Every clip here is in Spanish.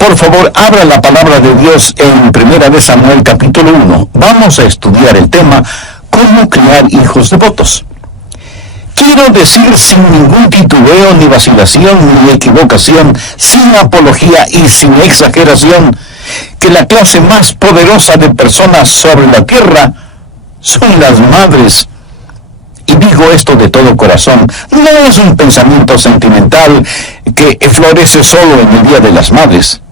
Por favor, abra la palabra de Dios en 1 de Samuel capítulo 1. Vamos a estudiar el tema, ¿cómo criar hijos devotos? Quiero decir sin ningún titubeo, ni vacilación, ni equivocación, sin apología y sin exageración, que la clase más poderosa de personas sobre la tierra son las madres. Y digo esto de todo corazón, no es un pensamiento sentimental que florece solo en el Día de las Madres.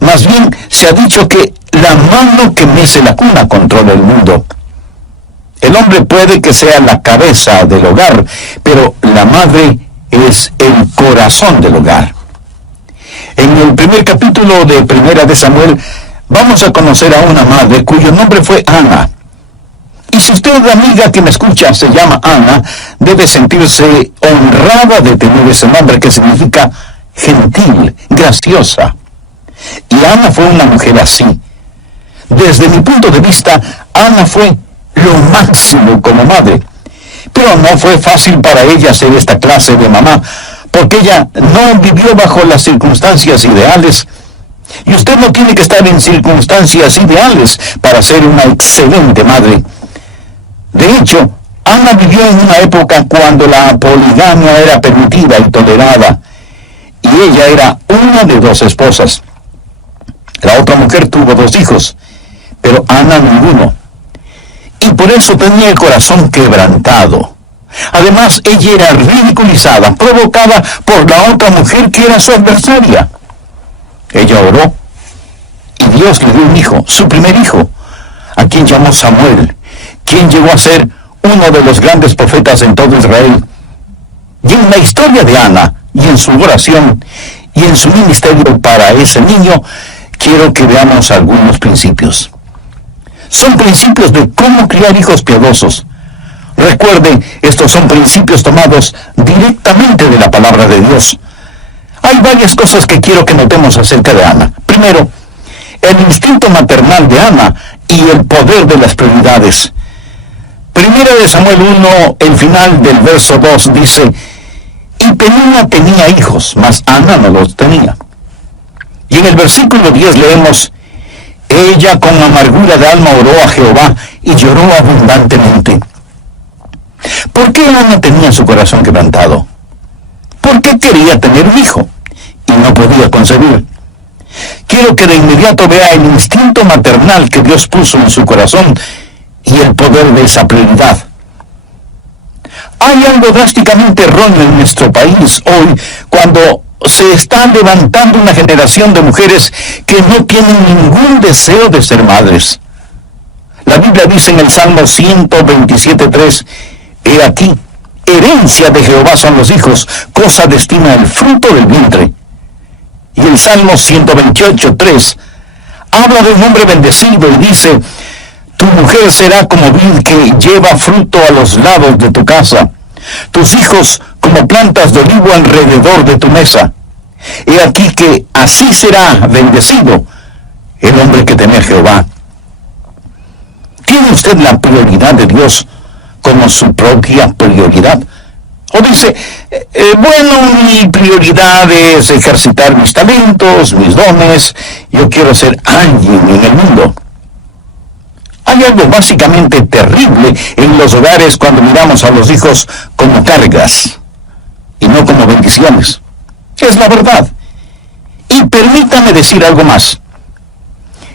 Más bien, se ha dicho que la mano que mece la cuna controla el mundo. El hombre puede que sea la cabeza del hogar, pero la madre es el corazón del hogar. En el primer capítulo de 1 de Samuel, vamos a conocer a una madre cuyo nombre fue Ana. Y si usted, amiga que me escucha, se llama Ana, debe sentirse honrada de tener ese nombre que significa gentil, graciosa. Y Ana fue una mujer así. Desde mi punto de vista, Ana fue lo máximo como madre. Pero no fue fácil para ella ser esta clase de mamá, porque ella no vivió bajo las circunstancias ideales. Y usted no tiene que estar en circunstancias ideales para ser una excelente madre. De hecho, Ana vivió en una época cuando la poligamia era permitida y tolerada, y ella era una de 2 esposas. La otra mujer tuvo 2 hijos, pero Ana ninguno. Y por eso tenía el corazón quebrantado. Además, ella era ridiculizada, provocada por la otra mujer que era su adversaria. Ella oró, y Dios le dio un hijo, su primer hijo, a quien llamó Samuel, quien llegó a ser uno de los grandes profetas en todo Israel. Y en la historia de Ana, y en su oración, y en su ministerio para ese niño, quiero que veamos algunos principios. Son principios de cómo criar hijos piadosos. Recuerden, estos son principios tomados directamente de la palabra de Dios. Hay varias cosas que quiero que notemos acerca de Ana. Primero, el instinto maternal de Ana y el poder de las prioridades. 1 de Samuel 1, el final del verso 2 dice, y Penina tenía hijos, mas Ana no los tenía. Y en el versículo 10 leemos, ella con amargura de alma oró a Jehová y lloró abundantemente. ¿Por qué Ana tenía su corazón quebrantado? Porque quería tener un hijo y no podía concebir. Quiero que de inmediato vea el instinto maternal que Dios puso en su corazón y el poder de esa prioridad. Hay algo drásticamente erróneo en nuestro país hoy cuando se está levantando una generación de mujeres que no tienen ningún deseo de ser madres. La Biblia dice en el Salmo 127:3, he aquí, herencia de Jehová son los hijos, cosa destina el fruto del vientre. Y el Salmo 128:3 habla de un hombre bendecido y dice, tu mujer será como vid que lleva fruto a los lados de tu casa, tus hijos como plantas de olivo alrededor de tu mesa. He aquí que así será bendecido el hombre que teme a Jehová. ¿Tiene usted la prioridad de Dios como su propia prioridad? O dice, bueno, mi prioridad es ejercitar mis talentos, mis dones, yo quiero ser alguien en el mundo. Hay algo básicamente terrible en los hogares cuando miramos a los hijos como cargas y no como bendiciones. Es la verdad. Y permítame decir algo más.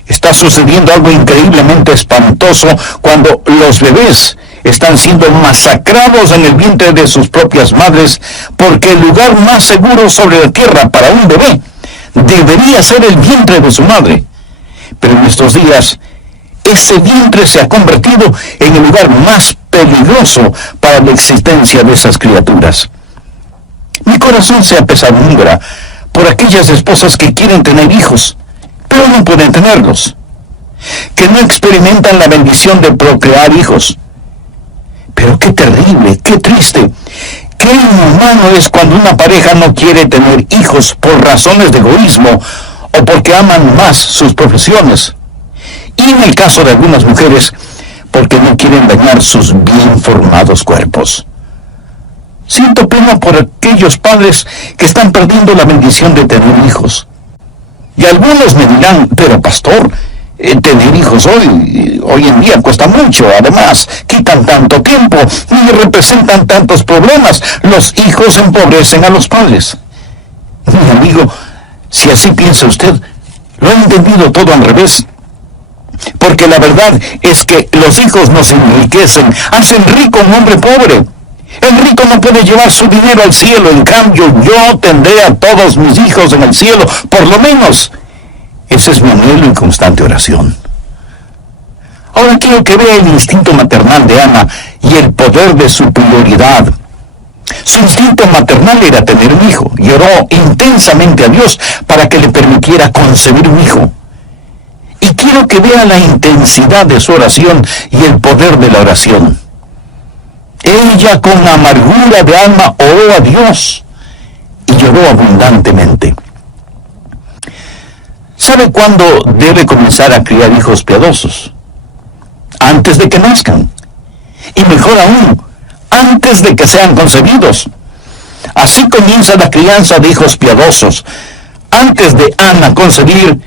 Está sucediendo algo increíblemente espantoso cuando los bebés están siendo masacrados en el vientre de sus propias madres, porque el lugar más seguro sobre la tierra para un bebé debería ser el vientre de su madre. Pero en estos días, ese vientre se ha convertido en el lugar más peligroso para la existencia de esas criaturas. Mi corazón se apesadumbre por aquellas esposas que quieren tener hijos, pero no pueden tenerlos, que no experimentan la bendición de procrear hijos. Pero qué terrible, qué triste, qué inhumano es cuando una pareja no quiere tener hijos por razones de egoísmo o porque aman más sus profesiones. Y en el caso de algunas mujeres, porque no quieren dañar sus bien formados cuerpos. Siento pena por aquellos padres que están perdiendo la bendición de tener hijos. Y algunos me dirán, pero pastor, tener hijos hoy en día cuesta mucho, además quitan tanto tiempo y representan tantos problemas. Los hijos empobrecen a los padres. Mi amigo, si así piensa usted, lo ha entendido todo al revés. Porque la verdad es que los hijos nos enriquecen, hacen rico a un hombre pobre. El rico no puede llevar su dinero al cielo, en cambio yo tendré a todos mis hijos en el cielo, por lo menos. Ese es mi anhelo y constante oración. Ahora quiero que vea el instinto maternal de Ana y el poder de su prioridad. Su instinto maternal era tener un hijo, y oró intensamente a Dios para que le permitiera concebir un hijo. Y quiero que vea la intensidad de su oración y el poder de la oración. Ella con amargura de alma oró a Dios y lloró abundantemente. ¿Sabe cuándo debe comenzar a criar hijos piadosos? Antes de que nazcan. Y mejor aún, antes de que sean concebidos. Así comienza la crianza de hijos piadosos. Antes de Ana concebir,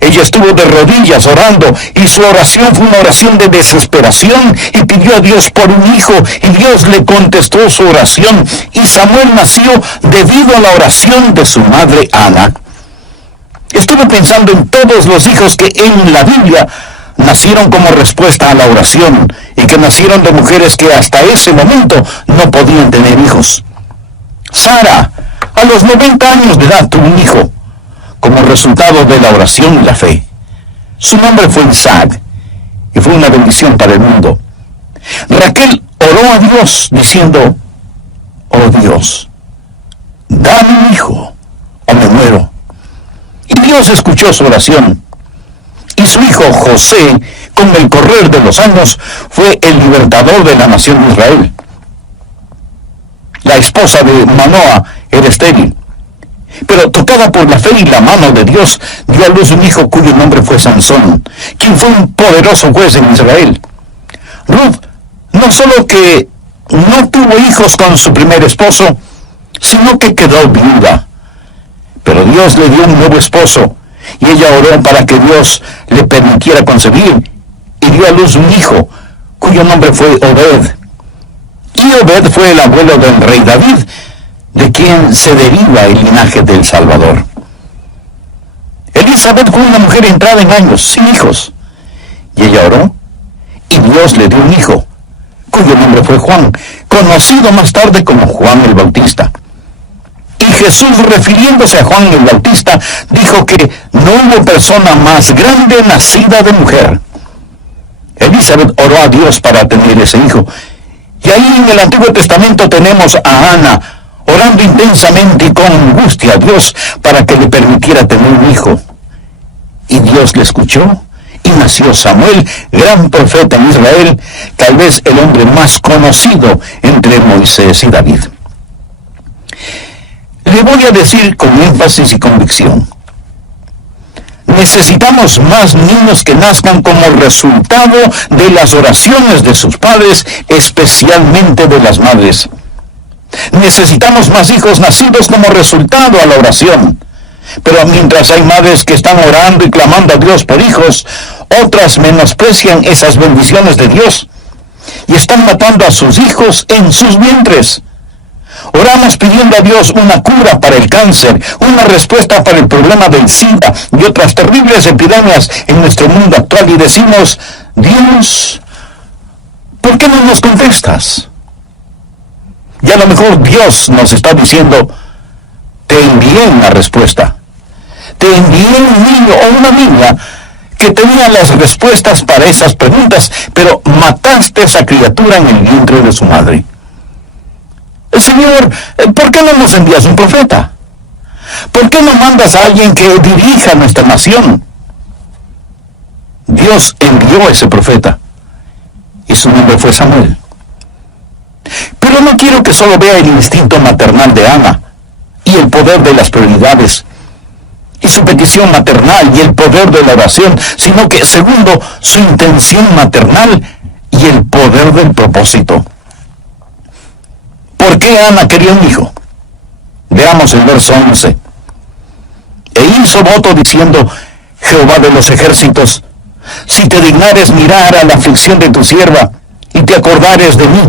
ella estuvo de rodillas orando, y su oración fue una oración de desesperación, y pidió a Dios por un hijo, y Dios le contestó su oración, y Samuel nació debido a la oración de su madre Ana. Estuve pensando en todos los hijos que en la Biblia nacieron como respuesta a la oración, y que nacieron de mujeres que hasta ese momento no podían tener hijos. Sara, a los 90 años de edad, tuvo un hijo, como resultado de la oración y la fe. Su nombre fue Isaac, y fue una bendición para el mundo. Raquel oró a Dios diciendo, oh Dios, dame un hijo, o me muero. Y Dios escuchó su oración, y su hijo José, con el correr de los años, fue el libertador de la nación de Israel. La esposa de Manoa era estéril, pero tocada por la fe y la mano de Dios, dio a luz un hijo cuyo nombre fue Sansón, quien fue un poderoso juez en Israel. Ruth no solo que no tuvo hijos con su primer esposo, sino que quedó viuda. Pero Dios le dio un nuevo esposo, y ella oró para que Dios le permitiera concebir, y dio a luz un hijo, cuyo nombre fue Obed. Y Obed fue el abuelo del rey David, de quien se deriva el linaje del Salvador. Elizabeth fue una mujer entrada en años, sin hijos, y ella oró, y Dios le dio un hijo, cuyo nombre fue Juan, conocido más tarde como Juan el Bautista. Y Jesús, refiriéndose a Juan el Bautista, dijo que no hubo persona más grande nacida de mujer. Elizabeth oró a Dios para tener ese hijo. Y ahí en el Antiguo Testamento tenemos a Ana orando intensamente y con angustia a Dios para que le permitiera tener un hijo. Y Dios le escuchó, y nació Samuel, gran profeta en Israel, tal vez el hombre más conocido entre Moisés y David. Le voy a decir con énfasis y convicción: necesitamos más niños que nazcan como resultado de las oraciones de sus padres, especialmente de las madres. Necesitamos más hijos nacidos como resultado a la oración. Pero mientras hay madres que están orando y clamando a Dios por hijos, otras menosprecian esas bendiciones de Dios y están matando a sus hijos en sus vientres. Oramos pidiendo a Dios una cura para el cáncer, una respuesta para el problema del SIDA y otras terribles epidemias en nuestro mundo actual, y decimos: Dios, ¿por qué no nos contestas? Y a lo mejor Dios nos está diciendo: te envié una respuesta. Te envié un niño o una niña que tenía las respuestas para esas preguntas, pero mataste a esa criatura en el vientre de su madre. Señor, ¿por qué no nos envías un profeta? ¿Por qué no mandas a alguien que dirija nuestra nación? Dios envió a ese profeta, y su nombre fue Samuel. Pero no quiero que solo vea el instinto maternal de Ana y el poder de las prioridades y su petición maternal y el poder de la oración, sino que, segundo, su intención maternal y el poder del propósito. ¿Por qué Ana quería un hijo? Veamos el verso 11. E hizo voto diciendo: Jehová de los ejércitos, si te dignares mirar a la aflicción de tu sierva, y te acordares de mí,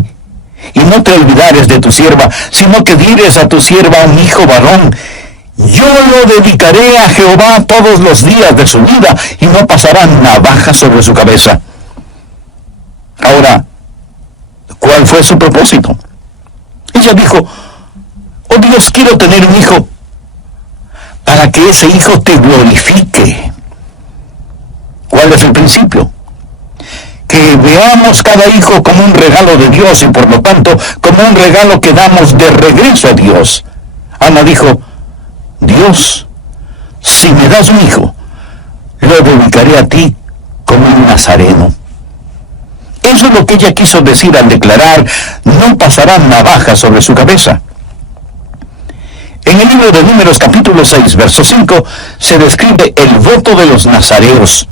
y no te olvidares de tu sierva, sino que dieres a tu sierva un hijo varón, yo lo dedicaré a Jehová todos los días de su vida, y no pasará navaja sobre su cabeza. Ahora, ¿cuál fue su propósito? Ella dijo: oh Dios, quiero tener un hijo, para que ese hijo te glorifique. ¿Cuál es el principio? Que veamos cada hijo como un regalo de Dios y por lo tanto como un regalo que damos de regreso a Dios. Ana dijo: Dios, si me das un hijo, lo dedicaré a ti como un nazareno. Eso es lo que ella quiso decir al declarar: no pasará navaja sobre su cabeza. En el libro de Números capítulo 6, verso 5, se describe el voto de los nazareos.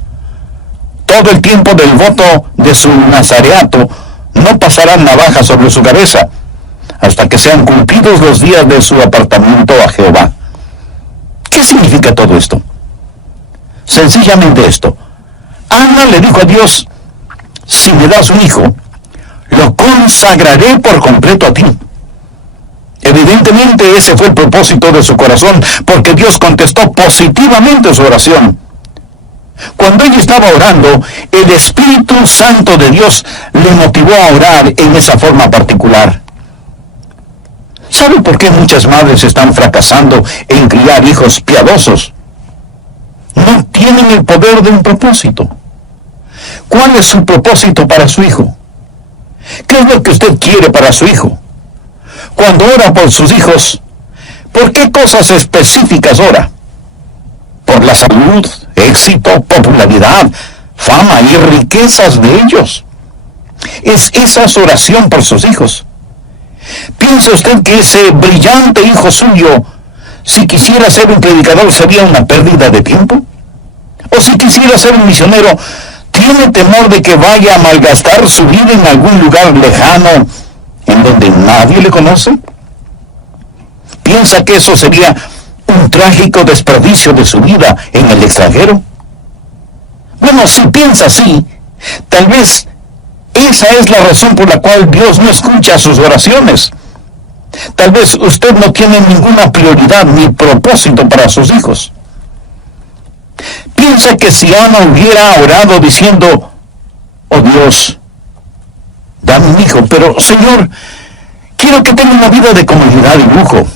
Todo el tiempo del voto de su nazareato no pasará navaja sobre su cabeza, hasta que sean cumplidos los días de su apartamiento a Jehová. ¿Qué significa todo esto? Sencillamente esto: Ana le dijo a Dios: si me das un hijo, lo consagraré por completo a ti. Evidentemente ese fue el propósito de su corazón, porque Dios contestó positivamente su oración. Cuando ella estaba orando, el Espíritu Santo de Dios le motivó a orar en esa forma particular. ¿Sabe por qué muchas madres están fracasando en criar hijos piadosos? No tienen el poder de un propósito. ¿Cuál es su propósito para su hijo? ¿Qué es lo que usted quiere para su hijo? Cuando ora por sus hijos, ¿por qué cosas específicas ora? ¿Por la salud, éxito, popularidad, fama y riquezas de ellos? ¿Es esa su oración por sus hijos? ¿Piensa usted que ese brillante hijo suyo, si quisiera ser un predicador, sería una pérdida de tiempo? ¿O si quisiera ser un misionero, tiene temor de que vaya a malgastar su vida en algún lugar lejano en donde nadie le conoce? ¿Piensa que eso sería un trágico desperdicio de su vida en el extranjero? Bueno, si piensa así, tal vez esa es la razón por la cual Dios no escucha sus oraciones. Tal vez usted no tiene ninguna prioridad ni propósito para sus hijos. Piensa que si Ana hubiera orado diciendo: oh Dios, dame un hijo, pero Señor, quiero que tenga una vida de comodidad y lujo.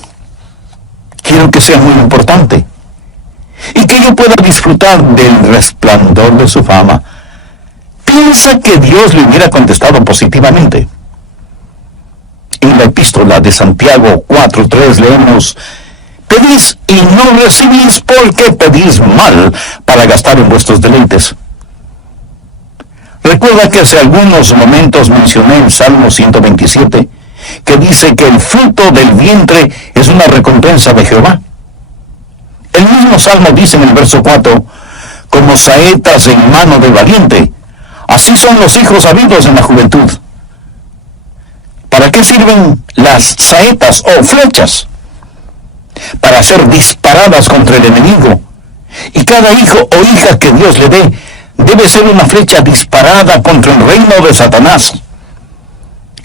Quiero que sea muy importante y que yo pueda disfrutar del resplandor de su fama. ¿Piensa que Dios le hubiera contestado positivamente? En la epístola de Santiago 4:3 leemos: pedís y no recibís porque pedís mal para gastar en vuestros deleites. Recuerda que hace algunos momentos mencioné el Salmo 127, que dice que el fruto del vientre es una recompensa de Jehová. El mismo Salmo dice en el verso 4: como saetas en mano del valiente, así son los hijos habidos en la juventud. ¿Para qué sirven las saetas o flechas? Para ser disparadas contra el enemigo. Y cada hijo o hija que Dios le dé debe ser una flecha disparada contra el reino de Satanás.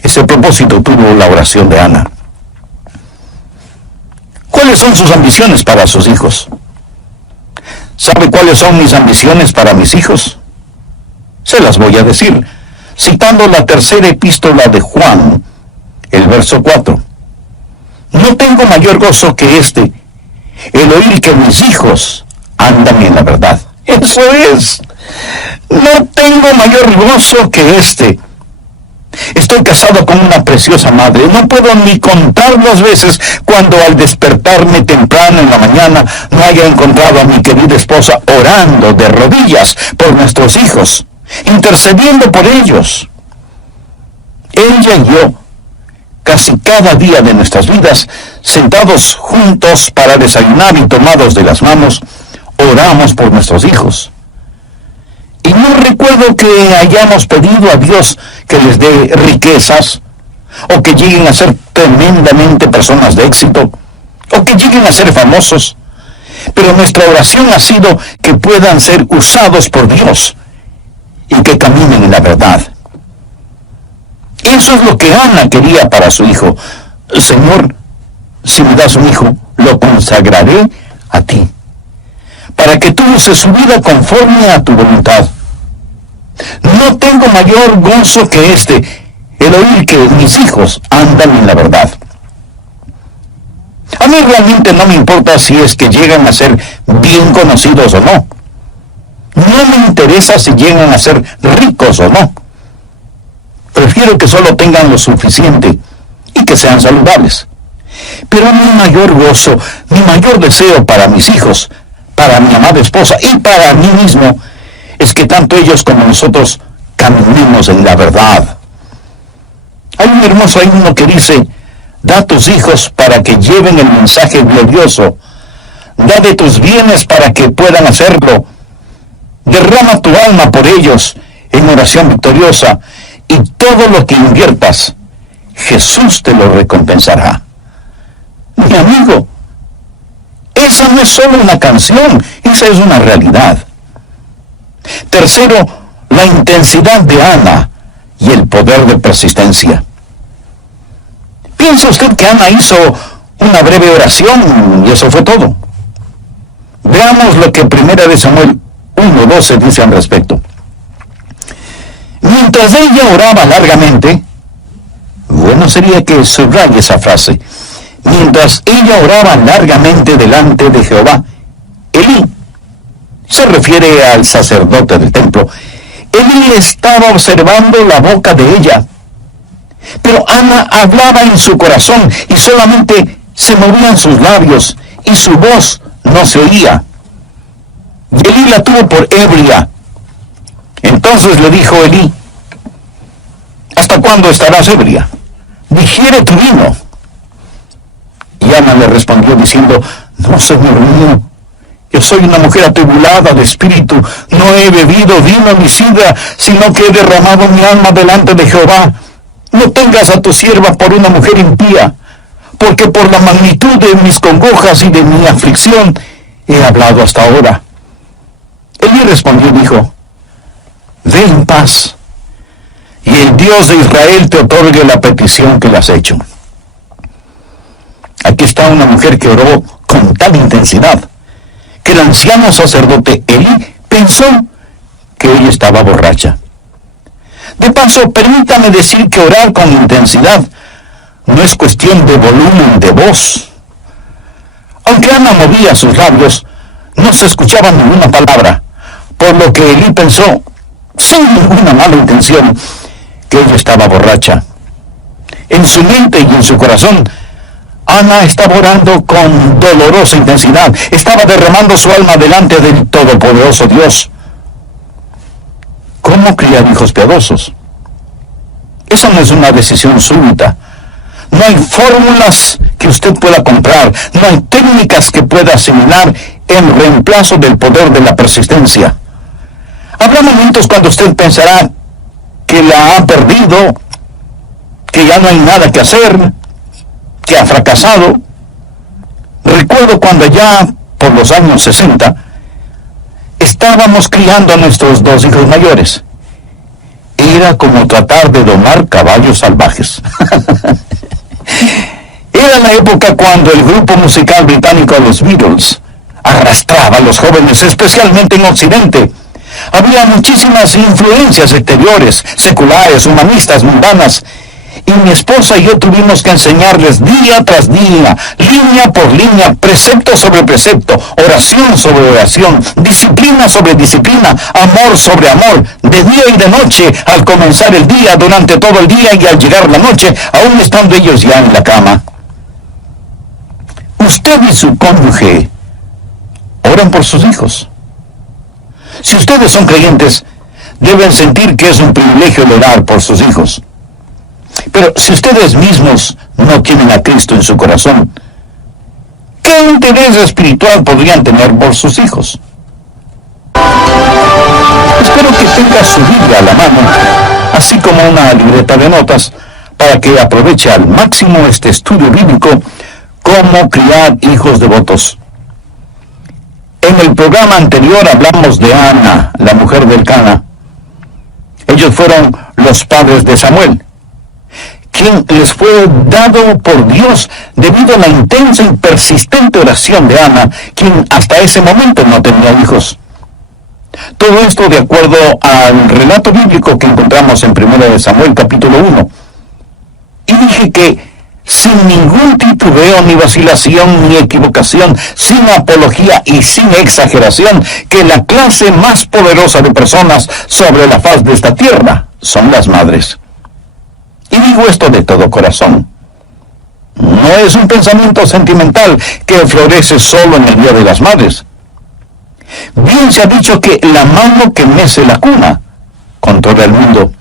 Ese propósito tuvo la oración de Ana. ¿Cuáles son sus ambiciones para sus hijos? ¿Sabe cuáles son mis ambiciones para mis hijos? Se las voy a decir, citando la tercera epístola de Juan, el verso 4. No tengo mayor gozo que este, el oír que mis hijos andan en la verdad. Eso es. No tengo mayor gozo que este. Estoy casado con una preciosa madre. No puedo ni contar las veces cuando al despertarme temprano en la mañana no haya encontrado a mi querida esposa orando de rodillas por nuestros hijos, intercediendo por ellos. Ella y yo, casi cada día de nuestras vidas, sentados juntos para desayunar y tomados de las manos, oramos por nuestros hijos. Y no recuerdo que hayamos pedido a Dios que les dé riquezas, o que lleguen a ser tremendamente personas de éxito, o que lleguen a ser famosos. Pero nuestra oración ha sido que puedan ser usados por Dios y que caminen en la verdad. Eso es lo que Ana quería para su hijo. Señor, si me das un hijo, lo consagraré a ti, para que tú uses su vida conforme a tu voluntad. No tengo mayor gozo que el oír que mis hijos andan en la verdad. A mí realmente no me importa si es que llegan a ser bien conocidos o no. No me interesa si llegan a ser ricos o no. Prefiero que solo tengan lo suficiente y que sean saludables. Pero mi mayor gozo, mi mayor deseo para mis hijos, para mi amada esposa y para mí mismo, es que tanto ellos como nosotros caminemos en la verdad. Hay un hermoso himno que dice: da tus hijos para que lleven el mensaje glorioso, da de tus bienes para que puedan hacerlo, derrama tu alma por ellos en oración victoriosa, y todo lo que inviertas, Jesús te lo recompensará. Mi amigo, esa no es solo una canción, esa es una realidad. Tercero, la intensidad de Ana y el poder de persistencia. ¿Piensa usted que Ana hizo una breve oración y eso fue todo? Veamos lo que 1 Samuel 1:12 dice al respecto. Mientras ella oraba largamente, bueno sería que subraye esa frase, mientras ella oraba largamente delante de Jehová, Elí, se refiere al sacerdote del templo, Elí estaba observando la boca de ella. Pero Ana hablaba en su corazón y solamente se movían sus labios y su voz no se oía. Y Elí la tuvo por ebria. Entonces le dijo Elí: ¿hasta cuándo estarás ebria? Digiere tu vino. Y Ana le respondió diciendo: no, Señor mío, yo soy una mujer atribulada de espíritu, no he bebido vino ni sidra, sino que he derramado mi alma delante de Jehová. No tengas a tu sierva por una mujer impía, porque por la magnitud de mis congojas y de mi aflicción he hablado hasta ahora. Elí respondió y dijo: ve en paz, y el Dios de Israel te otorgue la petición que le has hecho. Aquí está una mujer que oró con tal intensidad que el anciano sacerdote Elí pensó que ella estaba borracha. De paso, permítame decir que orar con intensidad no es cuestión de volumen de voz. Aunque Ana movía sus labios, no se escuchaba ninguna palabra, por lo que Elí pensó, sin ninguna mala intención, que ella estaba borracha. En su mente y en su corazón, Ana estaba orando con dolorosa intensidad, estaba derramando su alma delante del todopoderoso Dios. ¿Cómo criar hijos piadosos? Esa no es una decisión súbita. No hay fórmulas que usted pueda comprar, no hay técnicas que pueda asimilar en reemplazo del poder de la persistencia. Habrá momentos cuando usted pensará que la ha perdido, que ya no hay nada que hacer, que ha fracasado. Recuerdo cuando ya por los años 60 estábamos criando a nuestros 2 hijos mayores. Era como tratar de domar caballos salvajes. Era la época cuando el grupo musical británico Los Beatles arrastraba a los jóvenes, especialmente en Occidente. Había muchísimas influencias exteriores, seculares, humanistas, mundanas, y mi esposa y yo tuvimos que enseñarles día tras día, línea por línea, precepto sobre precepto, oración sobre oración, disciplina sobre disciplina, amor sobre amor, de día y de noche, al comenzar el día, durante todo el día y al llegar la noche, aún estando ellos ya en la cama. Usted y su cónyuge oran por sus hijos. Si ustedes son creyentes, deben sentir que es un privilegio el orar por sus hijos. Pero si ustedes mismos no tienen a Cristo en su corazón, ¿qué interés espiritual podrían tener por sus hijos? Espero que tenga su Biblia a la mano, así como una libreta de notas, para que aproveche al máximo este estudio bíblico, Cómo criar hijos devotos. En el programa anterior hablamos de Ana, la mujer del Cana. Ellos fueron los padres de Samuel, quien les fue dado por Dios debido a la intensa y persistente oración de Ana, quien hasta ese momento no tenía hijos. Todo esto de acuerdo al relato bíblico que encontramos en 1 Samuel capítulo 1. Y dije que sin ningún titubeo, ni vacilación, ni equivocación, sin apología y sin exageración, que la clase más poderosa de personas sobre la faz de esta tierra son las madres. Y digo esto de todo corazón. No es un pensamiento sentimental que florece solo en el Día de las Madres. Bien se ha dicho que la mano que mece la cuna controla el mundo.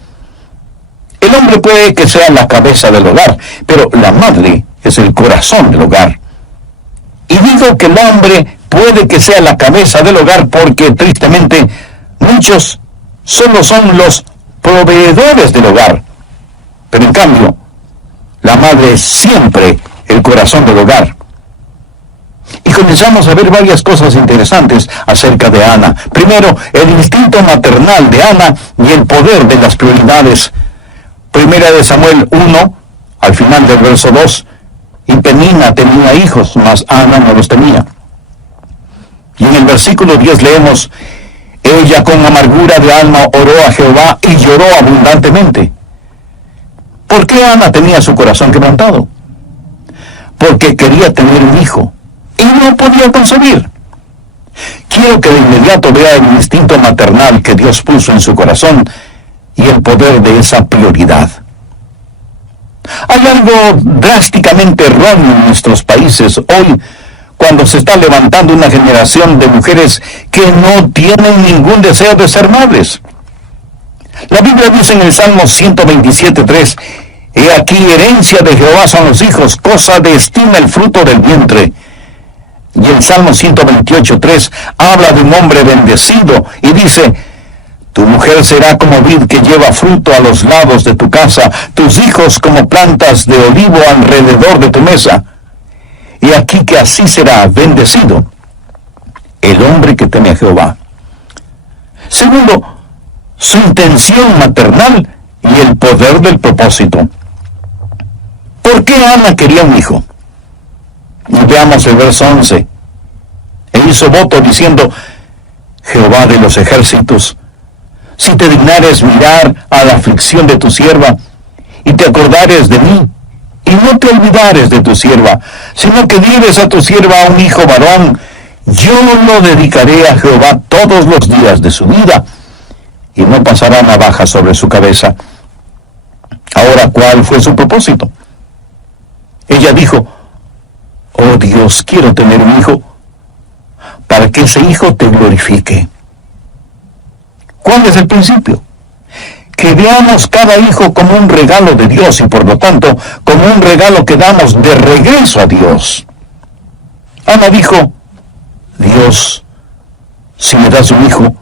El hombre puede que sea la cabeza del hogar, pero la madre es el corazón del hogar. Y digo que el hombre puede que sea la cabeza del hogar porque, tristemente, muchos solo son los proveedores del hogar. Pero en cambio, la madre es siempre el corazón del hogar. Y comenzamos a ver varias cosas interesantes acerca de Ana. Primero, el instinto maternal de Ana y el poder de las prioridades. 1 Samuel 1, al final del verso 2, y Penina tenía hijos, mas Ana no los tenía. Y en el versículo 10 leemos, ella con amargura de alma oró a Jehová y lloró abundantemente. ¿Por qué Ana tenía su corazón quebrantado? Porque quería tener un hijo y no podía concebir. Quiero que de inmediato vea el instinto maternal que Dios puso en su corazón y el poder de esa prioridad. Hay algo drásticamente erróneo en nuestros países hoy, cuando se está levantando una generación de mujeres que no tienen ningún deseo de ser madres. La Biblia dice en el Salmo 127:3, he aquí herencia de Jehová son los hijos, cosa de estima el fruto del vientre. Y el Salmo 128:3 habla de un hombre bendecido y dice, tu mujer será como vid que lleva fruto a los lados de tu casa, tus hijos como plantas de olivo alrededor de tu mesa. Y aquí que así será bendecido el hombre que teme a Jehová. Segundo, su intención maternal y el poder del propósito. ¿Por qué Ana quería un hijo? Y veamos el verso 11. E hizo voto diciendo, Jehová de los ejércitos, si te dignares mirar a la aflicción de tu sierva, y te acordares de mí, y no te olvidares de tu sierva, sino que dieres a tu sierva un hijo varón, yo lo dedicaré a Jehová todos los días de su vida, y no pasará navaja sobre su cabeza. Ahora, ¿cuál fue su propósito? Ella dijo, oh Dios, quiero tener un hijo, para que ese hijo te glorifique. ¿Cuál es el principio? Que veamos cada hijo como un regalo de Dios y por lo tanto como un regalo que damos de regreso a Dios. Ana dijo, Dios, si me das un hijo,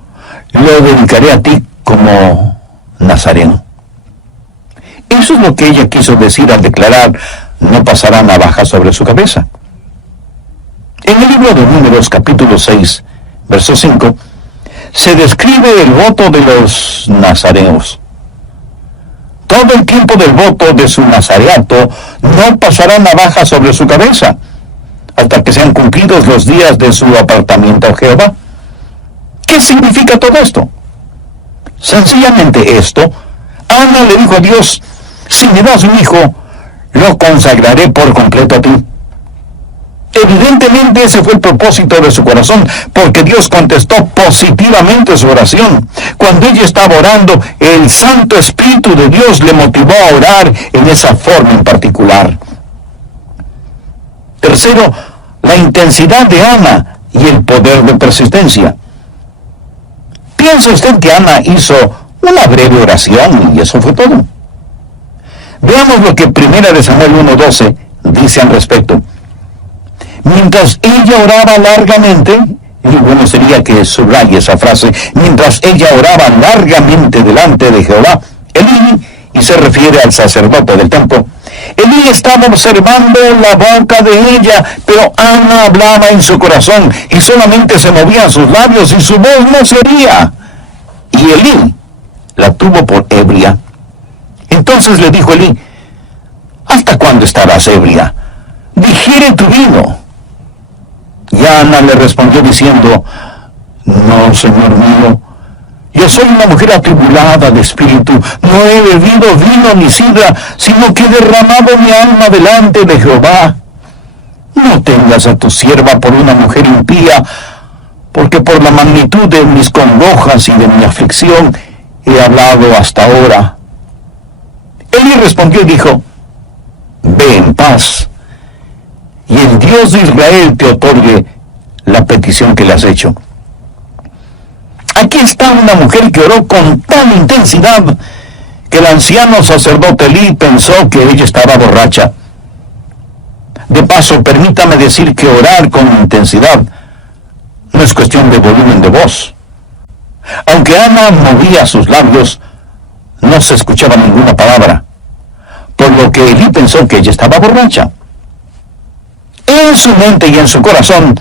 lo dedicaré a ti como nazareno. Eso es lo que ella quiso decir al declarar, no pasará navaja sobre su cabeza. En el libro de Números capítulo 6, verso 5, se describe el voto de los nazareos. Todo el tiempo del voto de su nazareato no pasará navaja sobre su cabeza, hasta que sean cumplidos los días de su apartamiento a Jehová. ¿Qué significa todo esto? Sencillamente esto, Ana le dijo a Dios, si me das un hijo, lo consagraré por completo a ti. Evidentemente ese fue el propósito de su corazón, porque Dios contestó positivamente su oración. Cuando ella estaba orando, el Santo Espíritu de Dios le motivó a orar en esa forma en particular. Tercero, la intensidad de Ana y el poder de persistencia. ¿Piensa usted que Ana hizo una breve oración y eso fue todo? Veamos lo que 1 Samuel 1:12 dice al respecto. Mientras ella oraba largamente, y bueno sería que subraye esa frase, mientras ella oraba largamente delante de Jehová, Elí, y se refiere al sacerdote del templo, Elí estaba observando la boca de ella, pero Ana hablaba en su corazón y solamente se movían sus labios y su voz no se oía. Y Elí la tuvo por ebria. Entonces le dijo Elí: ¿hasta cuándo estarás ebria? Digiere tu vino. Y Ana le respondió diciendo: no, señor mío, yo soy una mujer atribulada de espíritu, no he bebido vino ni sidra, sino que he derramado mi alma delante de Jehová. No tengas a tu sierva por una mujer impía, porque por la magnitud de mis congojas y de mi aflicción he hablado hasta ahora. Elí respondió y dijo: ve en paz, y el Dios de Israel te otorgue la petición que le has hecho. Aquí está una mujer que oró con tal intensidad que el anciano sacerdote Elí pensó que ella estaba borracha. De paso, permítame decir que orar con intensidad no es cuestión de volumen de voz. Aunque Ana movía sus labios, no se escuchaba ninguna palabra, por lo que Elí pensó que ella estaba borracha. En su mente y en su corazón,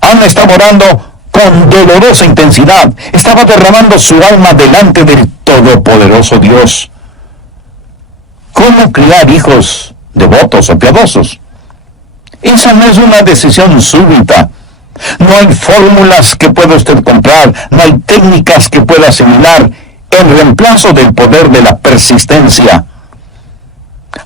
Ana estaba orando con dolorosa intensidad, estaba derramando su alma delante del todopoderoso Dios. ¿Cómo criar hijos devotos o piadosos? Esa no es una decisión súbita. No hay fórmulas que pueda usted comprar, no hay técnicas que pueda asimilar en reemplazo del poder de la persistencia.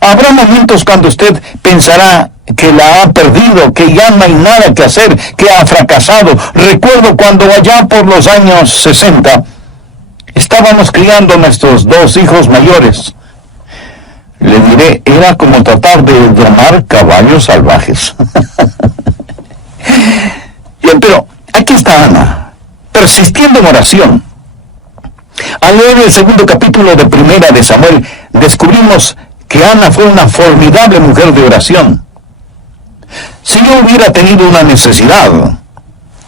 Habrá momentos cuando usted pensará que la ha perdido, que ya no hay nada que hacer, que ha fracasado. Recuerdo cuando allá por los años 60 estábamos criando nuestros 2 hijos mayores. Le diré, era como tratar de domar caballos salvajes. Bien, pero aquí está Ana, persistiendo en oración. Al leer el 2º capítulo de Primera de Samuel, descubrimos que Ana fue una formidable mujer de oración. Si yo hubiera tenido una necesidad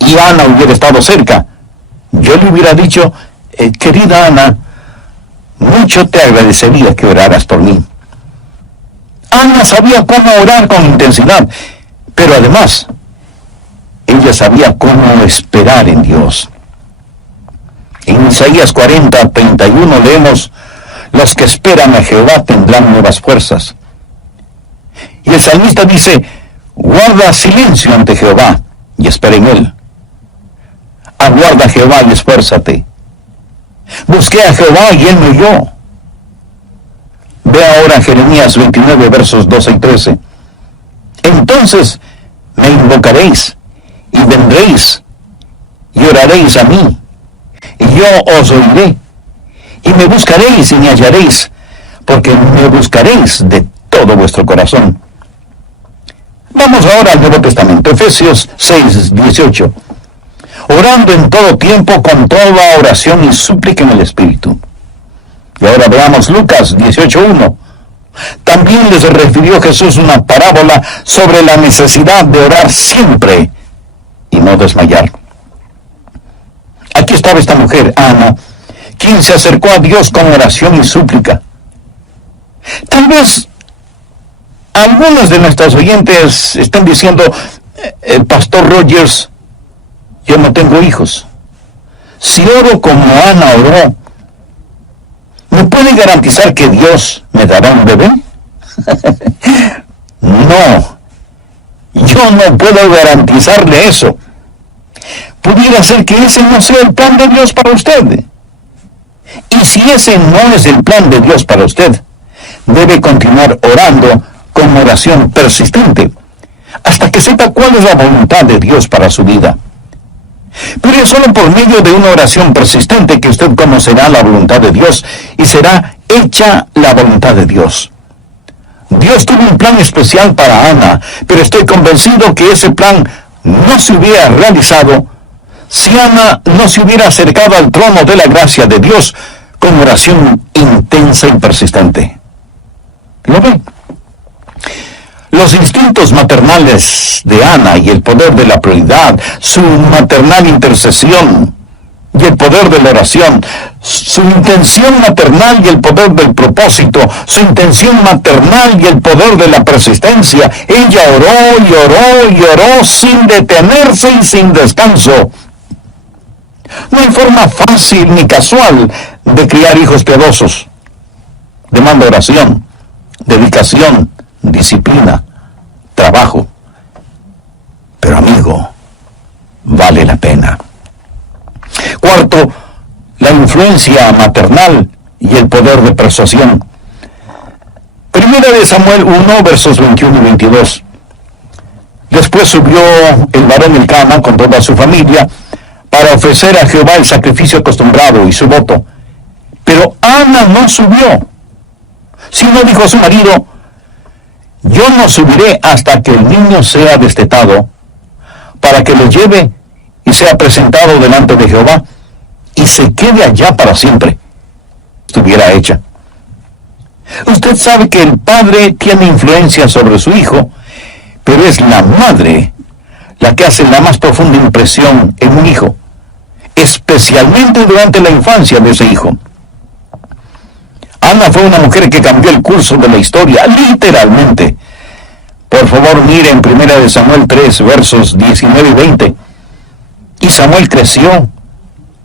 y Ana hubiera estado cerca, yo le hubiera dicho: querida Ana, mucho te agradecería que oraras por mí. Ana sabía cómo orar con intensidad, pero además, ella sabía cómo esperar en Dios. En Isaías 40:31 leemos: los que esperan a Jehová tendrán nuevas fuerzas. Y el salmista dice: guarda silencio ante Jehová y espera en él. Aguarda a Jehová y esfuérzate. Busqué a Jehová y él me oyó. Ve ahora Jeremías 29, versos 12 y 13. Entonces me invocaréis y vendréis y oraréis a mí, y yo os oiré, y me buscaréis y me hallaréis, porque me buscaréis de todo vuestro corazón. Vamos ahora al Nuevo Testamento, Efesios 6:18. Orando en todo tiempo con toda oración y súplica en el Espíritu. Y ahora veamos Lucas 18:1. También les refirió Jesús una parábola sobre la necesidad de orar siempre y no desmayar. Aquí estaba esta mujer, Ana, quien se acercó a Dios con oración y súplica. Tal vez algunos de nuestros oyentes están diciendo: Pastor Rogers, yo no tengo hijos. Si oro como Ana oró, ¿me puede garantizar que Dios me dará un bebé? No, yo no puedo garantizarle eso. Pudiera ser que ese no sea el plan de Dios para usted. Y si ese no es el plan de Dios para usted, debe continuar orando con oración persistente, hasta que sepa cuál es la voluntad de Dios para su vida. Pero es solo por medio de una oración persistente que usted conocerá la voluntad de Dios y será hecha la voluntad de Dios. Dios tuvo un plan especial para Ana, pero estoy convencido que ese plan no se hubiera realizado si Ana no se hubiera acercado al trono de la gracia de Dios con oración intensa y persistente. ¿Lo ve? Los instintos maternales de Ana y el poder de la prioridad, su maternal intercesión, y el poder de la oración, su intención maternal y el poder del propósito, su intención maternal y el poder de la persistencia. Ella oró y oró y oró sin detenerse y sin descanso. No hay forma fácil ni casual de criar hijos piadosos. Demanda oración, dedicación, disciplina, trabajo. Pero amigo, vale la pena. Cuarto, la influencia maternal y el poder de persuasión. Primera de Samuel 1, versos 21 y 22. Después subió el varón Elcana con toda su familia para ofrecer a Jehová el sacrificio acostumbrado y su voto. Pero Ana no subió, sino dijo a su marido: yo no subiré hasta que el niño sea destetado, para que lo lleve y sea presentado delante de Jehová, y se quede allá para siempre. Estuviera hecha. Usted sabe que el padre tiene influencia sobre su hijo, pero es la madre la que hace la más profunda impresión en un hijo, especialmente durante la infancia de ese hijo. Ana fue una mujer que cambió el curso de la historia, literalmente. Por favor, miren 1 Samuel 3, versos 19 y 20. Y Samuel creció,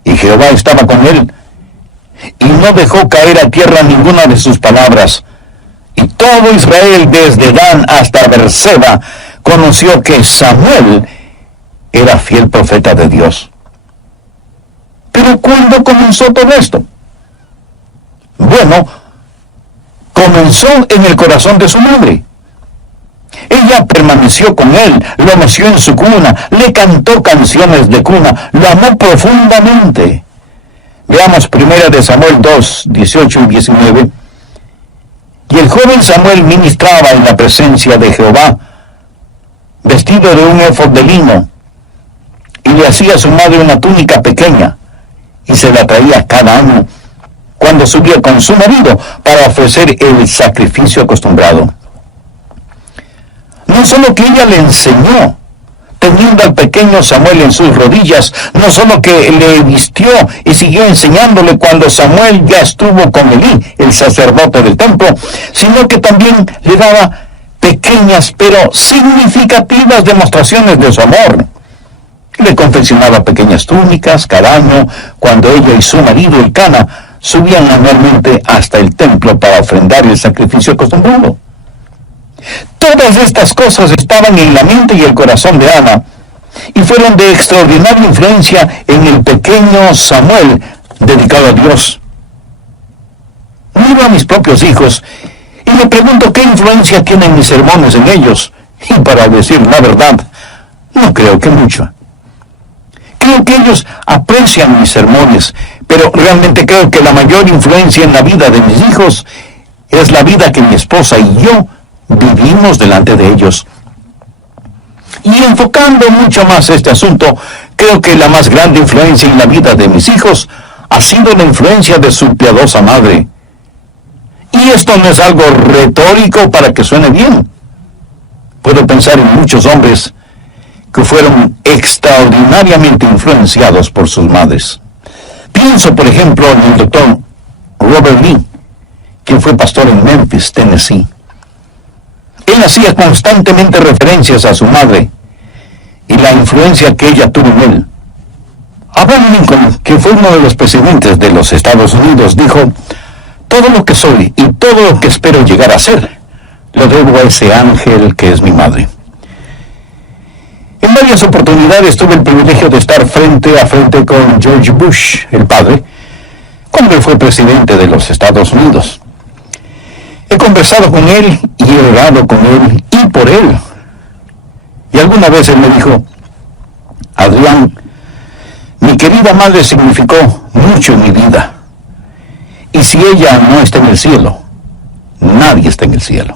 y Jehová estaba con él, y no dejó caer a tierra ninguna de sus palabras. Y todo Israel, desde Dan hasta Berseba, conoció que Samuel era fiel profeta de Dios. Pero ¿cuándo comenzó todo esto? Bueno, comenzó en el corazón de su madre. Ella permaneció con él, lo meció en su cuna, le cantó canciones de cuna, lo amó profundamente. Veamos 1 Samuel 2, 18 y 19. Y el joven Samuel ministraba en la presencia de Jehová, vestido de un éfod de lino, y le hacía a su madre una túnica pequeña, y se la traía cada año, cuando subía con su marido para ofrecer el sacrificio acostumbrado. No solo que ella le enseñó, teniendo al pequeño Samuel en sus rodillas, no solo que le vistió y siguió enseñándole cuando Samuel ya estuvo con Elí, el sacerdote del templo, sino que también le daba pequeñas pero significativas demostraciones de su amor. Le confeccionaba pequeñas túnicas cada año cuando ella y su marido Elcana subían anualmente hasta el templo para ofrendar el sacrificio acostumbrado. Todas estas cosas estaban en la mente y el corazón de Ana, y fueron de extraordinaria influencia en el pequeño Samuel, dedicado a Dios. Miro a mis propios hijos, y me pregunto qué influencia tienen mis sermones en ellos, y para decir la verdad, no creo que mucho. Creo que ellos aprecian mis sermones, pero realmente creo que la mayor influencia en la vida de mis hijos es la vida que mi esposa y yo vivimos delante de ellos. Y enfocando mucho más este asunto, creo que la más grande influencia en la vida de mis hijos ha sido la influencia de su piadosa madre. Y esto no es algo retórico para que suene bien. Puedo pensar en muchos hombres que fueron extraordinariamente influenciados por sus madres. Pienso, por ejemplo, en el doctor Robert Lee, quien fue pastor en Memphis, Tennessee. Él hacía constantemente referencias a su madre y la influencia que ella tuvo en él. Abraham Lincoln, que fue uno de los presidentes de los Estados Unidos, dijo: todo lo que soy y todo lo que espero llegar a ser, lo debo a ese ángel que es mi madre. En varias oportunidades tuve el privilegio de estar frente a frente con George Bush, el padre, cuando él fue presidente de los Estados Unidos. He conversado con él y he orado con él y por él. Y alguna vez él me dijo: Adrián, mi querida madre significó mucho en mi vida. Y si ella no está en el cielo, nadie está en el cielo.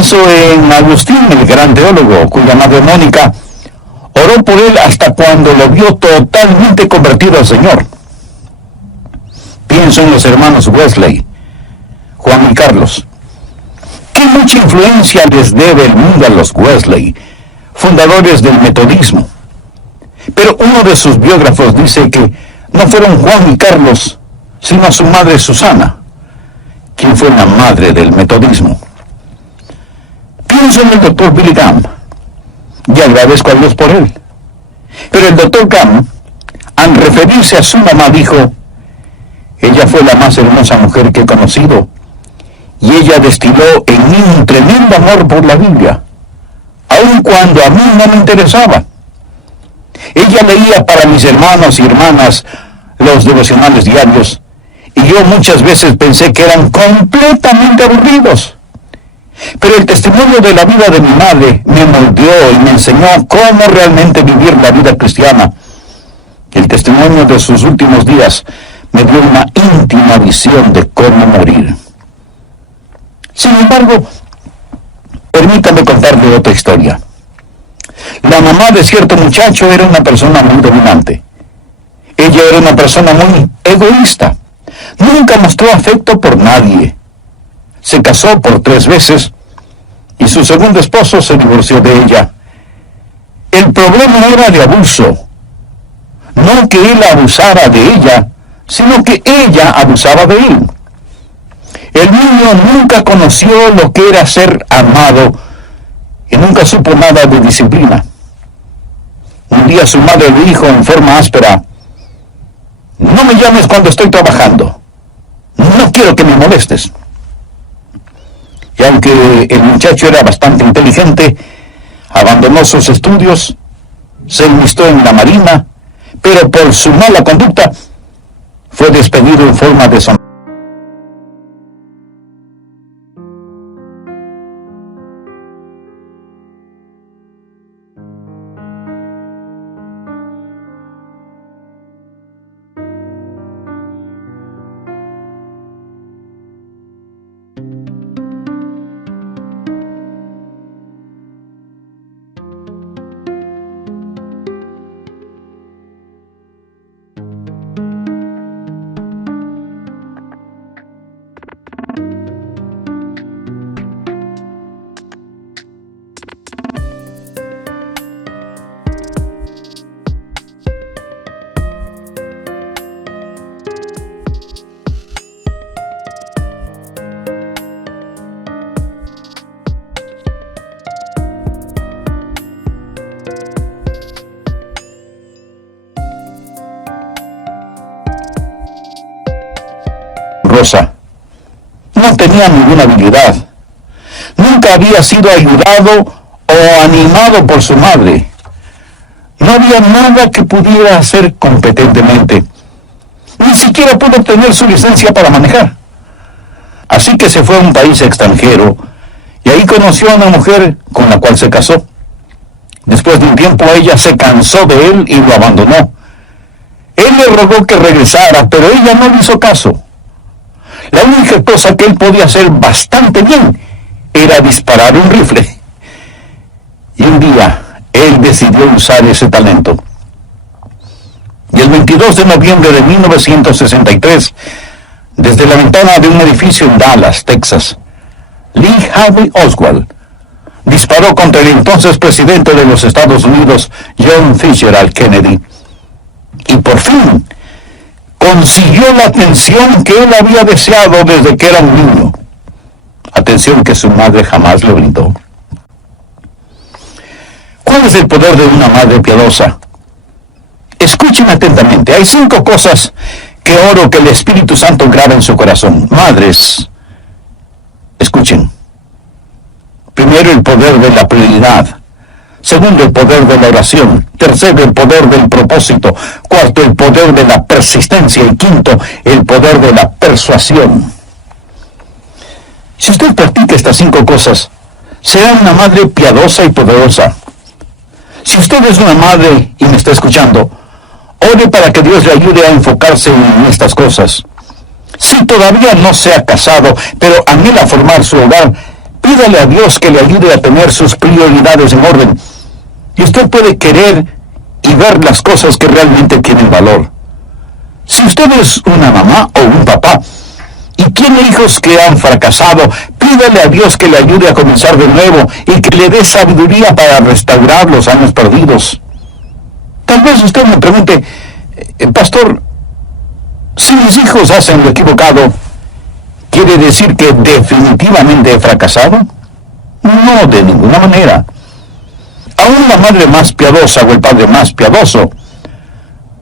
Pienso en Agustín, el gran teólogo, cuya madre Mónica oró por él hasta cuando lo vio totalmente convertido al Señor. Pienso en los hermanos Wesley, Juan y Carlos. Qué mucha influencia les debe el mundo a los Wesley, fundadores del metodismo. Pero uno de sus biógrafos dice que no fueron Juan y Carlos, sino su madre Susana, quien fue la madre del metodismo. Pienso en el doctor Billy Graham, y agradezco a Dios por él. Pero el doctor Graham, al referirse a su mamá, dijo: ella fue la más hermosa mujer que he conocido, y ella destiló en mí un tremendo amor por la Biblia, aun cuando a mí no me interesaba. Ella leía para mis hermanos y hermanas los devocionales diarios, y yo muchas veces pensé que eran completamente aburridos. Pero el testimonio de la vida de mi madre me moldeó y me enseñó cómo realmente vivir la vida cristiana. El testimonio de sus últimos días me dio una íntima visión de cómo morir. Sin embargo, permítame contarle otra historia. La mamá de cierto muchacho era una persona muy dominante. Ella era una persona muy egoísta. Nunca mostró afecto por nadie. Se casó por 3 veces y su segundo esposo se divorció de ella. El problema era de abuso. No que él abusara de ella, sino que ella abusaba de él. El niño nunca conoció lo que era ser amado y nunca supo nada de disciplina. Un día su madre le dijo en forma áspera: no me llames cuando estoy trabajando. No quiero que me molestes. Y aunque el muchacho era bastante inteligente, abandonó sus estudios, se enlistó en la marina, pero por su mala conducta fue despedido en forma deshonrosa. No tenía ninguna habilidad. Nunca había sido ayudado o animado por su madre. No había nada que pudiera hacer competentemente. Ni siquiera pudo obtener su licencia para manejar. Así que se fue a un país extranjero y ahí conoció a una mujer con la cual se casó. Después de un tiempo ella se cansó de él y lo abandonó. Él le rogó que regresara, pero ella no le hizo caso. La única cosa que él podía hacer bastante bien era disparar un rifle. Y un día él decidió usar ese talento. Y el 22 de noviembre de 1963, desde la ventana de un edificio en Dallas, Texas, Lee Harvey Oswald disparó contra el entonces presidente de los Estados Unidos, John Fitzgerald Kennedy. Y por fin consiguió la atención que él había deseado desde que era un niño. Atención que su madre jamás le brindó. ¿Cuál es el poder de una madre piadosa? Escuchen atentamente. Hay 5 cosas que oro que el Espíritu Santo graba en su corazón. Madres, escuchen. Primero, el poder de la prioridad. Segundo, el poder de la oración. Tercero, el poder del propósito. Cuarto, el poder de la persistencia. Y quinto, el poder de la persuasión. Si usted practica estas 5 cosas, será una madre piadosa y poderosa. Si usted es una madre y me está escuchando, ore para que Dios le ayude a enfocarse en estas cosas. Si todavía no se ha casado, pero anhela formar su hogar, Pídale a Dios que le ayude a tener sus prioridades en orden. Y usted puede querer y ver las cosas que realmente tienen valor. Si usted es una mamá o un papá y tiene hijos que han fracasado, pídale a Dios que le ayude a comenzar de nuevo y que le dé sabiduría para restaurar los años perdidos. Tal vez usted me pregunte, pastor, si mis hijos hacen lo equivocado, ¿quiere decir que definitivamente he fracasado? No, de ninguna manera. Aún la madre más piadosa o el padre más piadoso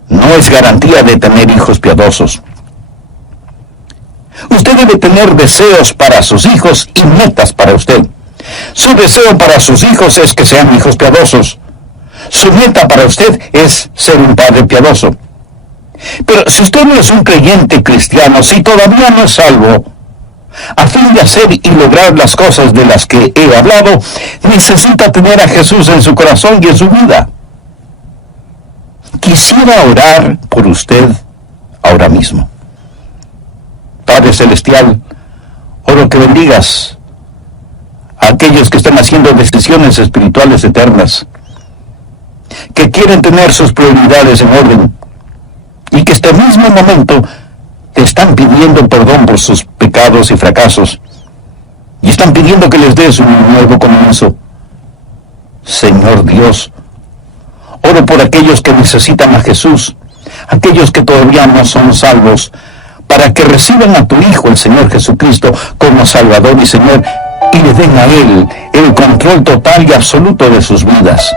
no es garantía de tener hijos piadosos. Usted debe tener deseos para sus hijos y metas para usted. Su deseo para sus hijos es que sean hijos piadosos. Su meta para usted es ser un padre piadoso. Pero si usted no es un creyente cristiano, si todavía no es salvo, a fin de hacer y lograr las cosas de las que he hablado, necesita tener a Jesús en su corazón y en su vida. Quisiera orar por usted ahora mismo. Padre Celestial, oro que bendigas a aquellos que están haciendo decisiones espirituales eternas, que quieren tener sus prioridades en orden y que este mismo momento te están pidiendo perdón por sus pecados y fracasos y están pidiendo que les des un nuevo comienzo. Señor Dios, oro por aquellos que necesitan a Jesús, aquellos que todavía no son salvos, para que reciban a tu Hijo, el Señor Jesucristo, como Salvador y Señor, y le den a Él el control total y absoluto de sus vidas.